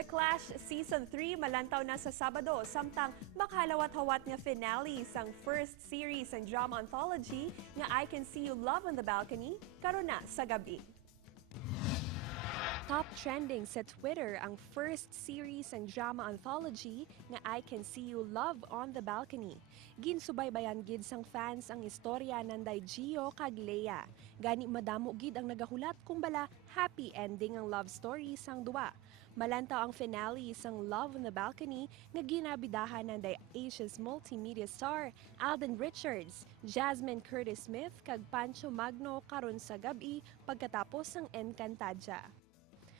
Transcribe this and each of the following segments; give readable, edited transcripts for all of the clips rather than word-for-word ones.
The Clash Season 3 malantaw na sa Sabado samtang makahalawat-hawat nga finale sang first series ang drama anthology nga I Can See You Love on the Balcony karon na sa gabi. Top trending sa Twitter ang first series ang drama anthology nga I Can See You Love on the Balcony. Ginsubaybayan gid sang fans ang istorya nanday Gio kag Lea. Gani madamo gid ang nagahulat kung bala happy ending ang love story sang duwa. Malantaw ang finale sang Love on the Balcony nga ginabidahan nanday Asia's multimedia star Alden Richards, Jasmine Curtis Smith kag Pancho Magno karon sa gabi pagkatapos ng Encantadia.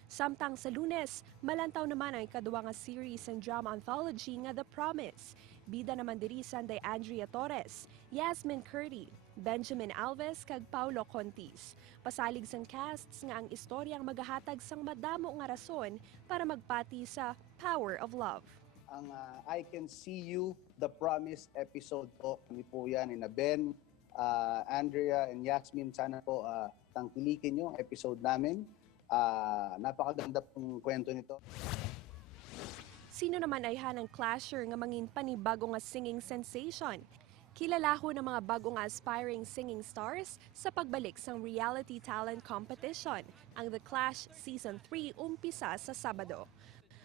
Samtang sa Lunes, malantaw naman ang ikaduwa nga series ng drama anthology nga The Promise. Bida naman diri sanday Andrea Torres, Yasmin Curti, Benjamin Alves kag Paulo Contis. Pasalig sang casts nga ang istoryang magahatag sang madamo nga rason para magpati sa Power of Love. Ang I Can See You, The Promise episode po. Kami po yan, Ben, Andrea, and Yasmin. Sana po tangkilikin nyo ang episode namin. Napakaganda pong kwento nito. Sino naman ay hanang clasher nga mangin panibago nga singing sensation? Kilalaho ng mga bago nga aspiring singing stars sa pagbalik sang reality talent competition, ang The Clash Season 3 umpisa sa Sabado.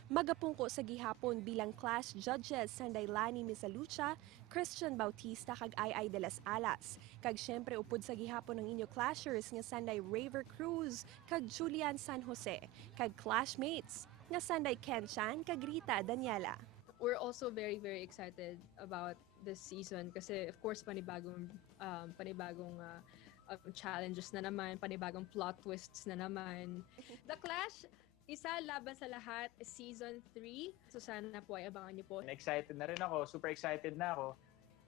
Magapungko sa gihapon bilang clash judges sanday Lani Misalucha, Christian Bautista kag Ai de las Alas. Kag syempre upod sa gihapon ng inyo clashers nga sanday Raver Cruz kag Julian San Jose, kag clashmates nga sanday Ken Chan kag Rita Daniela. We're also very excited about this season kasi of course panibagong challenges na naman, panibagong plot twists na naman. The Clash Isa Laban sa Lahat, Season 3. So sana po ay abangan niyo po. Excited na rin ako, super excited na ako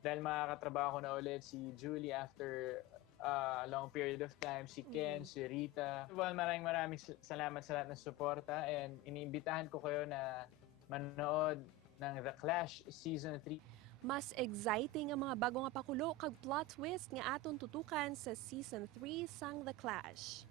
dahil makakatrabaho ko na ulit si Julie after a long period of time, si Ken, si Rita. Well, maraming salamat sa lahat ng suporta and iniimbitahan ko kayo na manood ng The Clash Season 3. Mas exciting ang mga bago nga pakulo kag plot twist nga aton tutukan sa Season 3 sang The Clash.